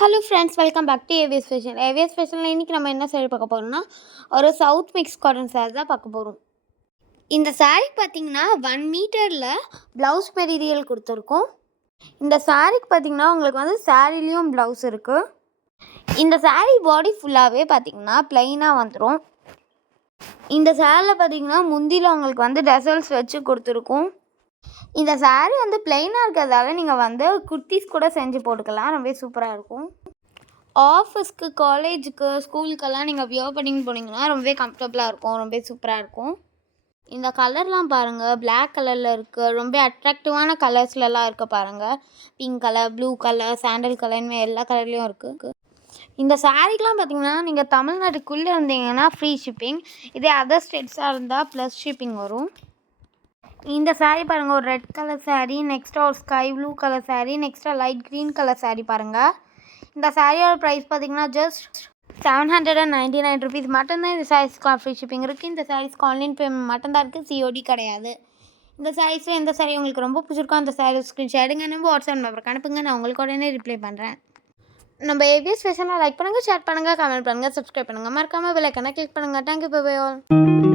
Hello friends, welcome back to AVS fashion. AVS ஃபேஷனில் இன்றைக்கி நம்ம என்ன saree பார்க்க போகிறோம்னா, ஒரு சவுத் மிக்ஸ் காட்டன் saree தான் பார்க்க போகிறோம். இந்த saree பார்த்திங்கன்னா 1 மீட்டரில் ப்ளவுஸ் மெட்டீரியல் கொடுத்துருக்கோம். இந்த சாரீக்கு பார்த்திங்கன்னா உங்களுக்கு வந்து சாரீலேயும் ப்ளவுஸ் இருக்குது. இந்த saree பாடி ஃபுல்லாகவே பார்த்திங்கன்னா ப்ளைனாக வந்துடும். இந்த சாரியில் பார்த்திங்கன்னா முந்தியில் உங்களுக்கு வந்து டசல்ஸ் வச்சு கொடுத்துருக்கோம். இந்த saree வந்து ப்ளைனாக இருக்கிறதால நீங்கள் வந்து குர்த்திஸ் கூட செஞ்சு போட்டுக்கலாம். ரொம்பவே சூப்பராக இருக்கும். ஆஃபீஸ்க்கு, காலேஜுக்கு, ஸ்கூலுக்கெல்லாம் நீங்கள் வியர் பண்ணின்னு போனீங்கன்னா ரொம்பவே கம்ஃபர்டபுளாக இருக்கும். ரொம்பவே சூப்பராக இருக்கும். இந்த கலர்லாம் பாருங்கள், பிளாக் கலரில் இருக்குது. ரொம்ப அட்ராக்டிவான கலர்ஸ்லலாம் இருக்குது பாருங்கள். Pink colour, blue colour, sandal கலர்னு எல்லா கலர்லேயும் இருக்குது. இந்த சாரீக்கெலாம் பார்த்திங்கன்னா நீங்கள் தமிழ்நாட்டுக்குள்ளே இருந்தீங்கன்னா ஃப்ரீ ஷிப்பிங். இதே அதர் ஸ்டேட்ஸாக இருந்தால் ப்ளஸ் ஷிப்பிங் வரும். இந்த saree பாருங்கள், ஒரு ரெட் கலர் saree, நெக்ஸ்ட்டாக ஒரு ஸ்கை ப்ளூ கலர் saree, நெக்ஸ்ட்டாக லைட் க்ரீன் கலர் saree பாருங்கள். இந்த சாரியோட ப்ரைஸ் பார்த்திங்கன்னா ஜஸ்ட் 799 ருபீஸ் மட்டும்தான். இந்த சாரீஸ்க்கு ஃப்ரீ ஷிப்பிங் இருக்குது. இந்த சாரீஸ்க்கு ஆன்லைன் பேமெண்ட் மட்டும்தான் இருக்குது, சிஓடி கிடையாது. இந்த சாரீஸில் எந்த சாரீ உங்களுக்கு ரொம்ப பிடிச்சிருக்கோ அந்த சாரீ ஸ்க்ரீன்ஷாட் எடுங்க, நம்ம வாட்ஸ்அப் நம்பருக்கு அனுப்புங்க. நான் உங்களுக்கு உடனே ரிப்ளை பண்ணுறேன். நம்ம ஏவிஎஸ் ஃபேஷனில் லைக் பண்ணுங்கள், ஷேர் பண்ணுங்கள், கமெண்ட் பண்ணுங்கள், சப்ஸ்கிரைப் பண்ணுங்கள். மறக்காமல் பெல் ஐகானை கிளிக் பண்ணுங்கள். Thank you, bye bye all.